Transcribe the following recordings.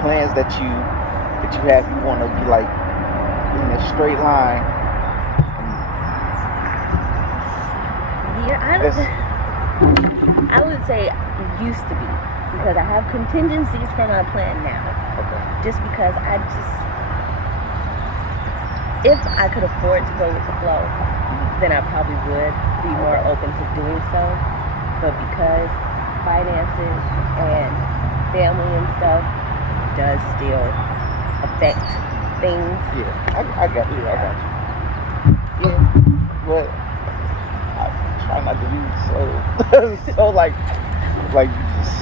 plans that you have? You want to be like in a straight line? Yeah, I would say used to be, because I have contingencies for my plan now. Okay. Just because if I could afford to go with the flow, then I probably would be more open to doing so. But because finances and family and stuff does still affect things. Yeah, I got you. I got you. Yeah, but I try not to be so like you just,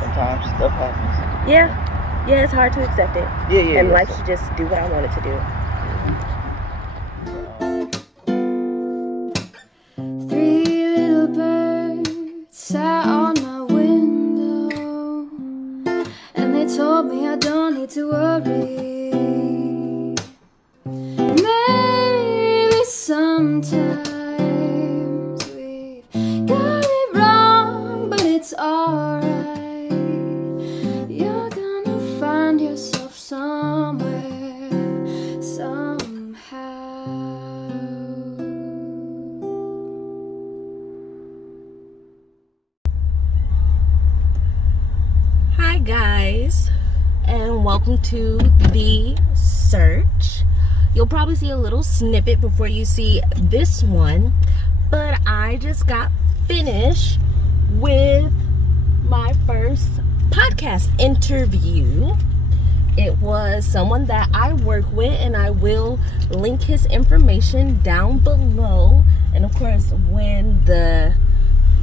sometimes stuff happens. Yeah, it's hard to accept it. Yeah. And life should just do what I want it to do. Sat on my window and they told me I don't need to worry. Maybe sometimes we've got it wrong, but it's alright. You're gonna find yourself somewhere, somehow. Hi guys, and welcome to The Search. You'll probably see a little snippet before you see this one, but I just got finished with my first podcast interview. It was someone that I work with, and I will link his information down below. And of course, when the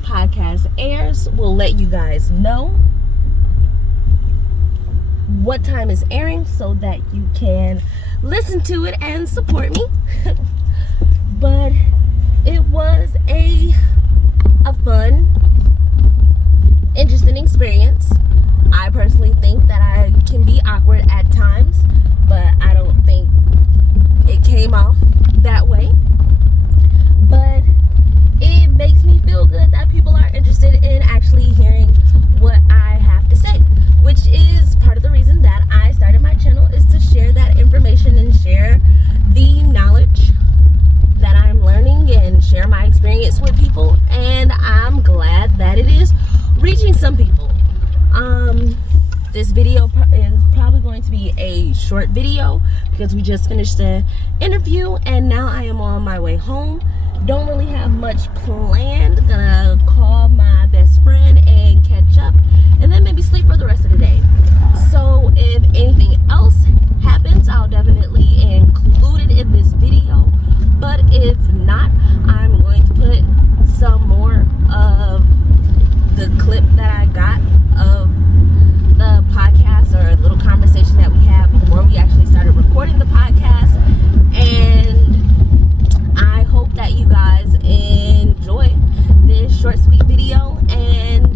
podcast airs, we'll let you guys know what time is airing so that you can listen to it and support me. But it was a fun, interesting experience. I personally think that I can be awkward at times, but I don't think it came off that way. But it makes me feel good that people are interested in actually hearing what I have to say, which is part of the reason that I started my channel, is to share that information and share the knowledge that I'm learning and share my experience with people. And I'm glad that it is reaching some people. This video is probably going to be a short video because we just finished the interview and now I am on my way home. Don't really have much planned. Gonna call my best friend and catch up, and then maybe sleep for the rest of the day. So if anything else happens, I'll definitely include it in this video. But if not, I'm going to put some more of the clip that I got of the podcast, or a little conversation that we had before we actually started recording the podcast. And I hope that you guys enjoy this short, sweet video. And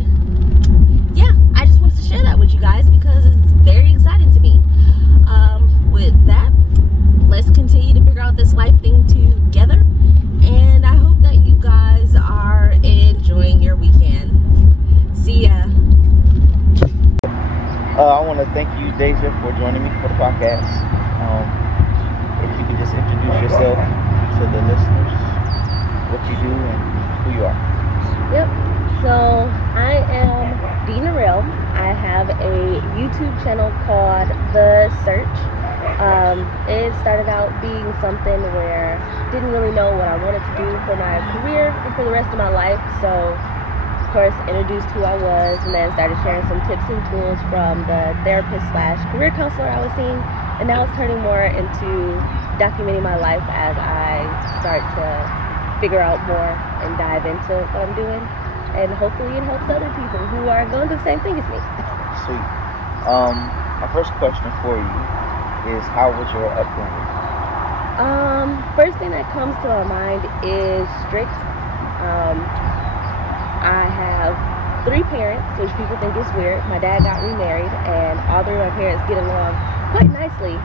yeah, I just wanted to share that with you guys because it's very exciting to me. With that, let's continue to figure out this life thing together. And I hope that you guys are enjoying your weekend. See ya. I want to thank you, Deja, for joining me for the podcast. If you could just introduce yourself to the listeners, what you do and who you are. Yep. So I am Dina Rell. I have a YouTube channel called The Search. It started out being something where I didn't really know what I wanted to do for my career and for the rest of my life. So of course introduced who I was, and then started sharing some tips and tools from the therapist / career counselor I was seeing. And now it's turning more into documenting my life as I start to figure out more and dive into what I'm doing. And hopefully it helps other people who are going through the same thing as me. Sweet. My first question for you is, how was your upbringing? First thing that comes to my mind is strict. I have 3 parents, which people think is weird. My dad got remarried, and all 3 of my parents get along quite nicely.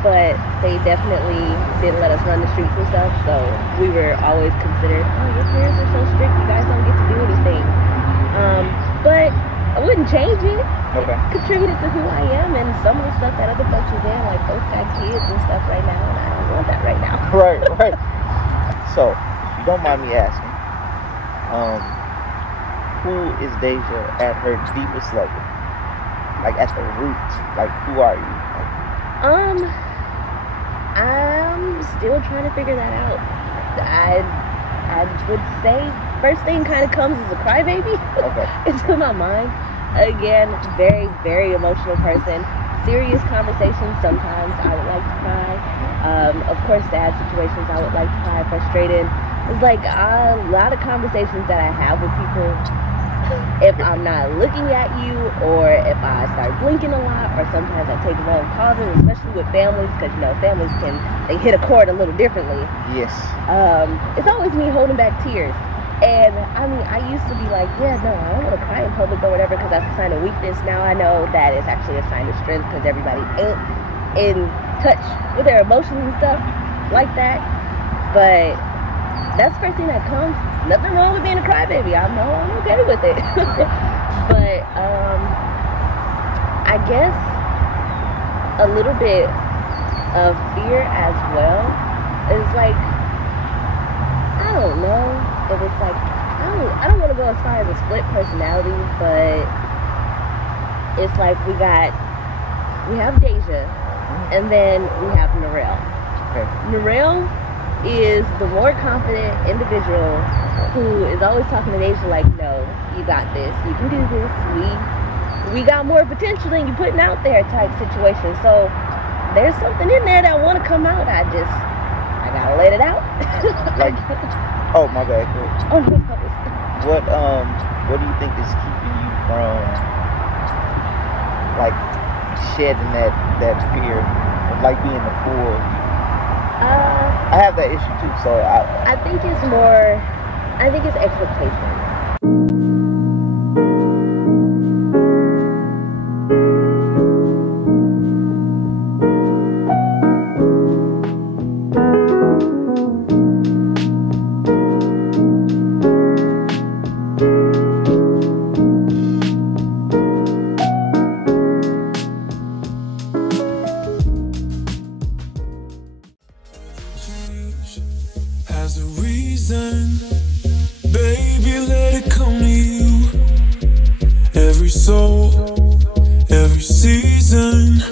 But they definitely didn't let us run the streets and stuff, so we were always considered, oh, your parents are so strict, you guys don't get to do anything. But wouldn't change it. Okay. It contributed to who I am, and some of the stuff that other folks was in, like folks got kids and stuff right now, and I don't want that right now. Right, right. So, if you don't mind me asking, who is Deja at her deepest level? Like at the root, like who are you? I'm still trying to figure that out. I would say first thing kind of comes as a crybaby. Okay. into my mind. Again, very, very emotional person. Serious conversations, sometimes I would like to cry. Of course, sad situations, I would like to cry. Frustrated. It's like a lot of conversations that I have with people. If I'm not looking at you, or if I start blinking a lot, or sometimes I take long pauses, especially with families, because you know families they hit a chord a little differently. Yes. It's always me holding back tears. And I mean, I used to be like, yeah, no, I don't want to cry in public or whatever because that's a sign of weakness. Now I know that it's actually a sign of strength because everybody ain't in touch with their emotions and stuff like that. But that's the first thing that comes. Nothing wrong with being a crybaby. I'm okay with it. But I guess a little bit of fear as well is like, I don't know if it's like, I don't want to go as far as a split personality, but it's like we have Deja, and then we have Narelle. Okay. Narelle is the more confident individual who is always talking to Deja like, no, you got this, you can do this, we got more potential than you putting out there type situation. So there's something in there that want to come out. I gotta let it out. Like, oh my bad. Oh, no. What do you think is keeping you from like shedding that fear of like being the fool? I have that issue too, so I think it's expectation. Has a reason, baby, let it come to you. Every soul, every season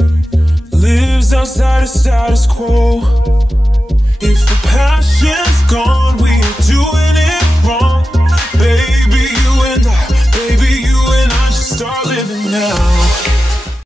lives outside of status quo. If the passion's gone, we are doing it wrong. Baby, you and I should start living now.